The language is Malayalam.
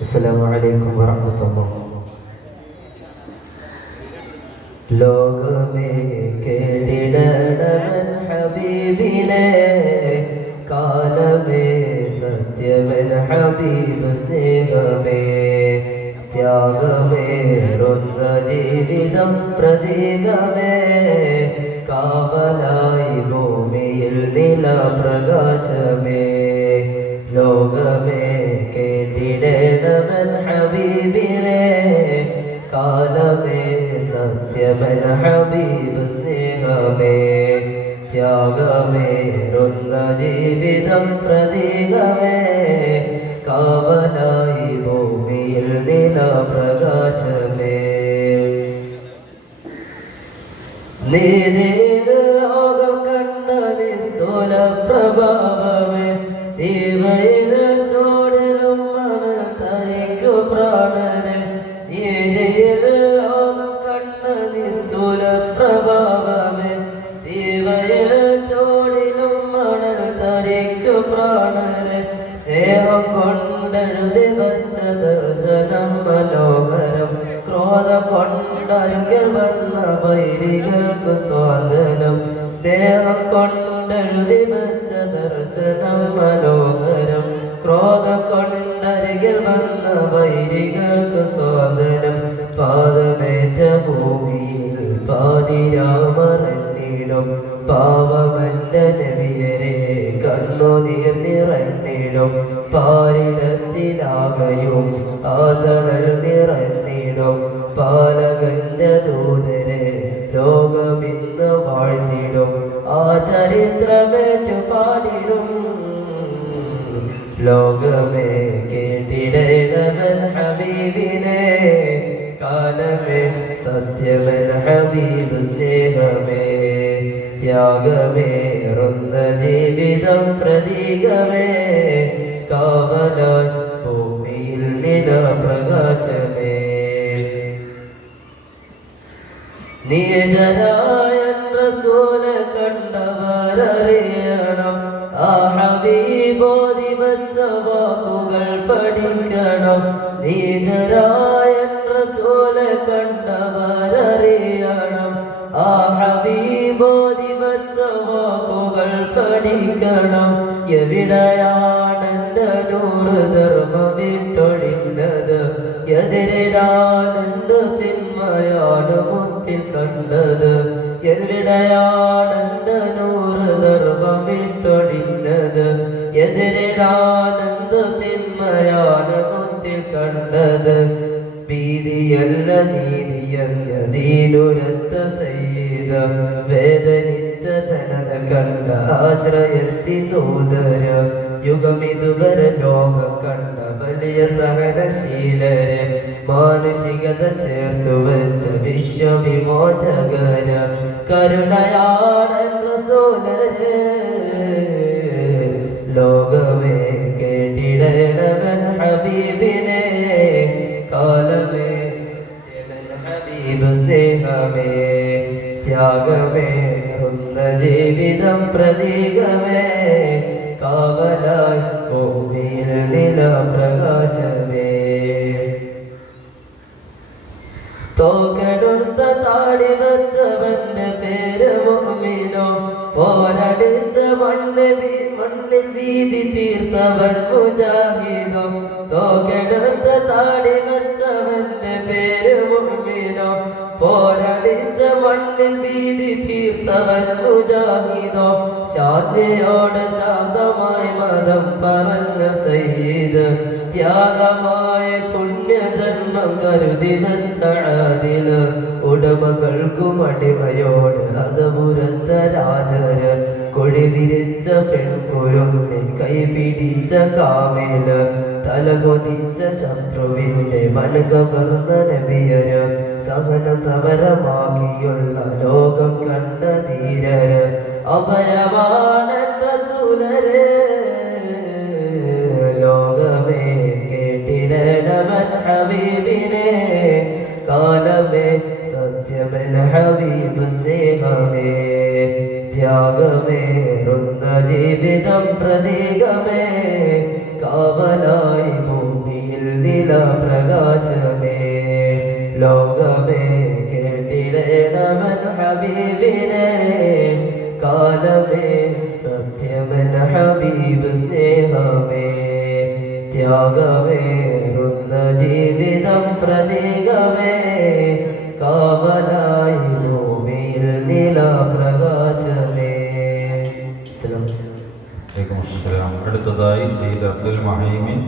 അസ്സലാമു അലൈക്കും വറഹ്മത്തുള്ളാഹി ലോകമേ കേട്ടിടണവൻ ഹബീബിനെ കാലമേ സത്യമൻ ഹബീബ് സ്നേഹമേ ത്യാഗമേറുന്ന ജീവിതം പ്രതീകമേ കാവലായി ഭൂമിയിൽ നില പ്രകാശമേ ലോകമേ ത്യാഗമേറുന്ന ജീവിതം പ്രതീകമേ. കാവലായി ഭൂമിയിൽ നില പ്രകാശമേ ലോകം കണ്ട നിസ്തുല പ്രഭാവമേ. തീവയിൽ ചോടിലും മണൽ തനിക്കു പ്രാണനെ പ്രാണനെ സ്നേഹം കൊണ്ടെഴുതി വച്ച ദർശനം മനോഹരം ക്രോധം കൊണ്ടരുകിൽ വന്ന വൈരികൾക്ക് സ്വാഗതം. സ്നേഹം കൊണ്ടെഴുതി വച്ച ദർശനം മനോഹരം ക്രോധം കൊണ്ടരികിൽ വന്ന വൈരികൾക്ക് നിറഞ്ഞിടും പാരിടത്തിലാകയും ആതണൽ നിറഞ്ഞിടും. പാലകന്റെ ദൂതരെ ലോകമിന്ന് വാഴ്ത്തിടും. ആ ചരിത്രമേറ്റു പാടിടും. ലോകമേ കേട്ടിടേണമൻ ഹബീബിനെ. കാലമേ സത്യമൻ ഹബീബ് സ്നേഹമേ. ത്യാഗമേറുന്ന ജീവിതം പ്രതീകമേ. കാവലാൻ ഭൂമിയിൽ നില പ്രകാശമേ നിയജനായ റസൂല കണ്ടവരറിയണം. ആ ഹബീബോധി വച്ച വാക്കുകൾ പഠിക്കണം. നിയജനായ റസൂല കണ്ടവരറിയണം വാക്കുകൾ എവിടെയാണ് എന്റെ നൂറ് ധർമ്മം വിട്ടൊഴിഞ്ഞത്? എതിരിടാനെന്ത് തിന്മയാണ് മുത്തിൽ കണ്ടത്? എവിടെയാണെന്റെ നൂറ് ധർമ്മം വിട്ടൊഴിഞ്ഞത്? എതിരിടാനെന്ത് തിന്മയാണ് മുത്തിൽ കണ്ടത്? ഭീതിയല്ല നീതിയല്ല നീനുരത്ത വേദനിച്ച ജനത കണ്ട ആശ്രയത്തി ദൂതര യുഗമിതുവര ലോകം കണ്ട വലിയ സഹനശീലരെ മാനുഷികത ചേർത്തു വെച്ച വിശ്വവിമോചകര കരുണയാണ് റസൂലരെ ലോകമേ കേട്ടിടണവൻ ഹബീബിനെ കാലമേ ഹബീബ് സ്നേഹമേ ത്യാഗമേ ഒന്ന ജീവിതം പ്രതീകമേ. കാവലായി ഭൂമിയിൽ നില പ്രകാശമേ. തോക്കെടുത്ത താടി വെച്ചവന്റെ പേര് മുഅ്മിനോ. പോരടിച്ച മണ്ണ് മണ്ണിൽ വീതി തീർത്തവൻ മുജാഹിദോ. തോക്കെടുത്ത താടി വെച്ചവന്റെ വീതി തീർത്തവൻ മുജാഹിദോ. ശാന്തിയോടെ ശാന്തമായി മതം പറഞ്ഞ സയ്യിദ്. ത്യാഗമായ പുണ്യജന്മം കരുതി വെച്ചതിൽ ഉടമകൾക്കും അടിമയോട് അതപുരത്ത രാജര് കൊടി വിരിച്ച കൈപിടിച്ച കൈ പിടിച്ച കാമേൽ തലകൊതിച്ച ശത്രുവിന്റെ മനകവർന്ന നബിയര് സഹന സമരമാക്കിയുള്ള ലോകം കണ്ട ധീരര്. അഭയമാണ് ഹബീബിനെ കാലമേ സത്യമൻ ഹബീബ് സ്നേഹമേ ത്യാഗമേറുന്ന ജീവിതം പ്രതീകമേ കാവലായി ഭൂമിയിൽ നില ലോകമേ കേട്ടിടേണവൻ ഹബീബിനെ കാലമേ സത്യമൻ ഹബീബ് സ്നേഹമേ. ത്യാഗമേറുന്ന ജീവിതം പ്രതീകമേ കാവലായി ഭൂമിയിൽ നിലാപ്രകാശമേ അസ്സലാമു അലൈക്കും. വലൈക്കും അസ്സലാം അടുത്തതായി സയ്യിദ് അബ്ദുൽ മഹീമിൻ